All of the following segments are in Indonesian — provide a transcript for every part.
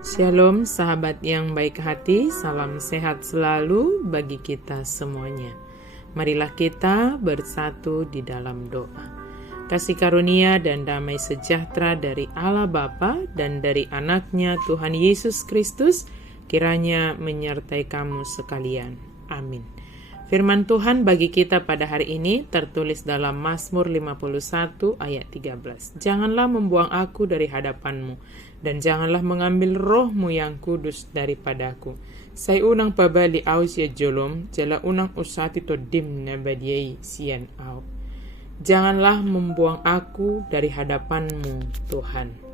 Shalom sahabat yang baik hati, salam sehat selalu bagi kita semuanya. Marilah kita bersatu di dalam doa. Kasih karunia dan damai sejahtera dari Allah Bapa dan dari anaknya Tuhan Yesus Kristus kiranya menyertai kamu sekalian. Amin. Firman Tuhan bagi kita pada hari ini tertulis dalam Mazmur 51 ayat 13. Janganlah membuang aku dari hadapanmu, dan janganlah mengambil rohmu yang kudus daripadaku. Saya unang pabali aus ya jolom, jala unang usati to dimna badiai sian au. Janganlah membuang aku dari hadapanmu, Tuhan.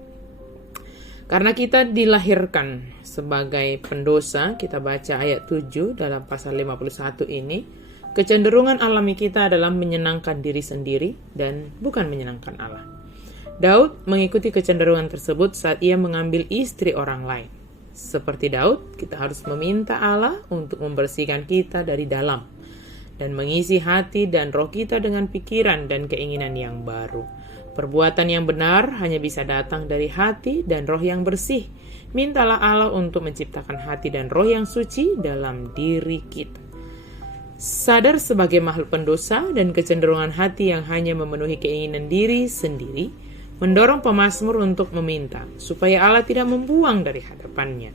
Karena kita dilahirkan sebagai pendosa, kita baca ayat 7 dalam pasal 51 ini, kecenderungan alami kita adalah menyenangkan diri sendiri dan bukan menyenangkan Allah. Daud mengikuti kecenderungan tersebut saat ia mengambil istri orang lain. Seperti Daud, kita harus meminta Allah untuk membersihkan kita dari dalam dan mengisi hati dan roh kita dengan pikiran dan keinginan yang baru. Perbuatan yang benar hanya bisa datang dari hati dan roh yang bersih. Mintalah Allah untuk menciptakan hati dan roh yang suci dalam diri kita. Sadar sebagai makhluk pendosa dan kecenderungan hati yang hanya memenuhi keinginan diri sendiri, mendorong pemazmur untuk meminta supaya Allah tidak membuangnya.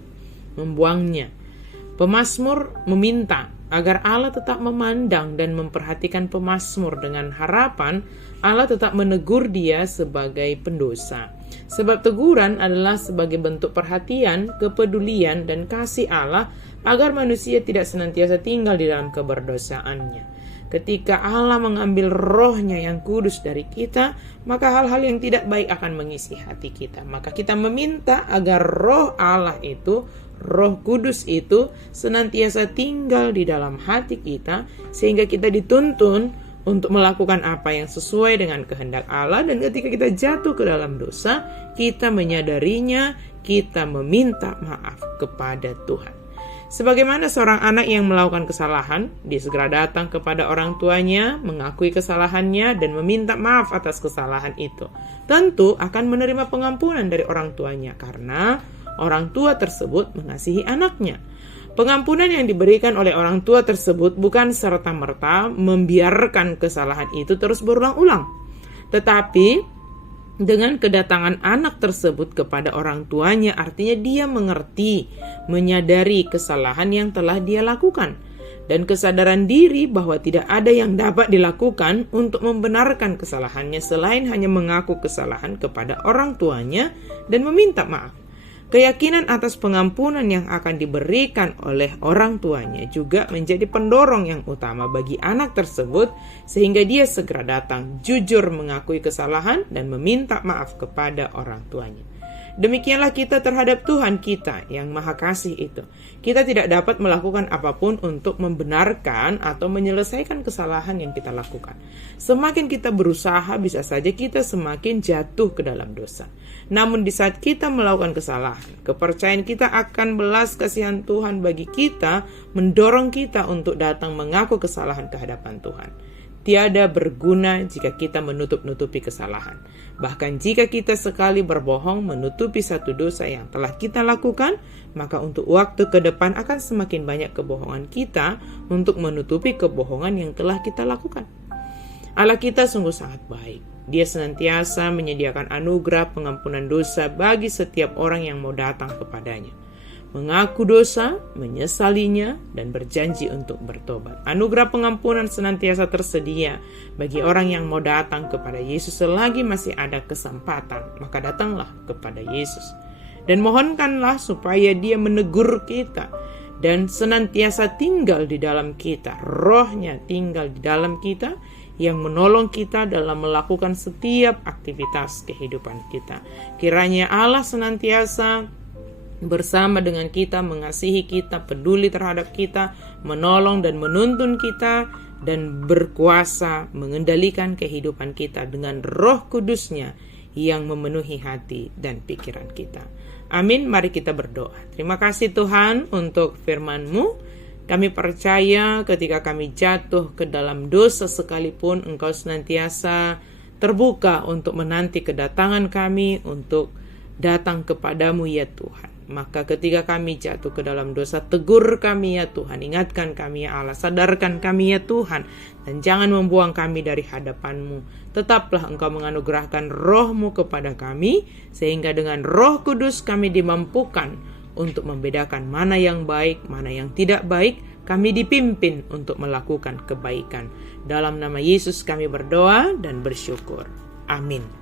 Pemazmur meminta agar Allah tetap memandang dan memperhatikan pemazmur dengan harapan Allah tetap menegur dia sebagai pendosa. Sebab teguran adalah sebagai bentuk perhatian, kepedulian, dan kasih Allah agar manusia tidak senantiasa tinggal di dalam keberdosaannya. Ketika Allah mengambil rohnya yang kudus dari kita, maka hal-hal yang tidak baik akan mengisi hati kita. Maka kita meminta agar roh Allah itu, roh kudus itu senantiasa tinggal di dalam hati kita, sehingga kita dituntun untuk melakukan apa yang sesuai dengan kehendak Allah. Dan ketika kita jatuh ke dalam dosa, kita menyadarinya, kita meminta maaf kepada Tuhan. Sebagaimana seorang anak yang melakukan kesalahan, dia segera datang kepada orang tuanya, mengakui kesalahannya, dan meminta maaf atas kesalahan itu. Tentu akan menerima pengampunan dari orang tuanya, karena orang tua tersebut mengasihi anaknya. Pengampunan yang diberikan oleh orang tua tersebut bukan serta-merta membiarkan kesalahan itu terus berulang-ulang. Tetapi dengan kedatangan anak tersebut kepada orang tuanya, artinya dia mengerti, menyadari kesalahan yang telah dia lakukan. Dan kesadaran diri bahwa tidak ada yang dapat dilakukan untuk membenarkan kesalahannya selain hanya mengaku kesalahan kepada orang tuanya dan meminta maaf. Keyakinan atas pengampunan yang akan diberikan oleh orang tuanya juga menjadi pendorong yang utama bagi anak tersebut, sehingga dia segera datang, jujur mengakui kesalahan dan meminta maaf kepada orang tuanya. Demikianlah kita terhadap Tuhan kita yang Maha Kasih itu. Kita tidak dapat melakukan apapun untuk membenarkan atau menyelesaikan kesalahan yang kita lakukan. Semakin kita berusaha, bisa saja kita semakin jatuh ke dalam dosa. Namun di saat kita melakukan kesalahan, kepercayaan kita akan belas kasihan Tuhan bagi kita mendorong kita untuk datang mengaku kesalahan ke hadapan Tuhan. Tiada berguna jika kita menutup-nutupi kesalahan. Bahkan jika kita sekali berbohong menutupi satu dosa yang telah kita lakukan, maka untuk waktu ke depan akan semakin banyak kebohongan kita untuk menutupi kebohongan yang telah kita lakukan. Allah kita sungguh sangat baik. Dia senantiasa menyediakan anugerah pengampunan dosa bagi setiap orang yang mau datang kepadanya, mengaku dosa, menyesalinya, dan berjanji untuk bertobat. Anugerah pengampunan senantiasa tersedia bagi orang yang mau datang kepada Yesus selagi masih ada kesempatan. Maka datanglah kepada Yesus dan mohonkanlah supaya Dia menegur kita dan senantiasa tinggal di dalam kita. Rohnya tinggal di dalam kita yang menolong kita dalam melakukan setiap aktivitas kehidupan kita. Kiranya Allah senantiasa bersama dengan kita, mengasihi kita, peduli terhadap kita, menolong dan menuntun kita, dan berkuasa mengendalikan kehidupan kita dengan Roh Kudus-Nya yang memenuhi hati dan pikiran kita. Amin. Mari kita berdoa. Terima kasih Tuhan untuk firman-Mu. Kami percaya ketika kami jatuh ke dalam dosa sekalipun, Engkau senantiasa terbuka untuk menanti kedatangan kami untuk datang kepadamu ya Tuhan. Maka ketika kami jatuh ke dalam dosa, tegur kami ya Tuhan, ingatkan kami ya Allah, sadarkan kami ya Tuhan, dan jangan membuang kami dari hadapan-Mu. Tetaplah Engkau menganugerahkan roh-Mu kepada kami, sehingga dengan Roh Kudus kami dimampukan untuk membedakan mana yang baik, mana yang tidak baik. Kami dipimpin untuk melakukan kebaikan. Dalam nama Yesus kami berdoa dan bersyukur. Amin.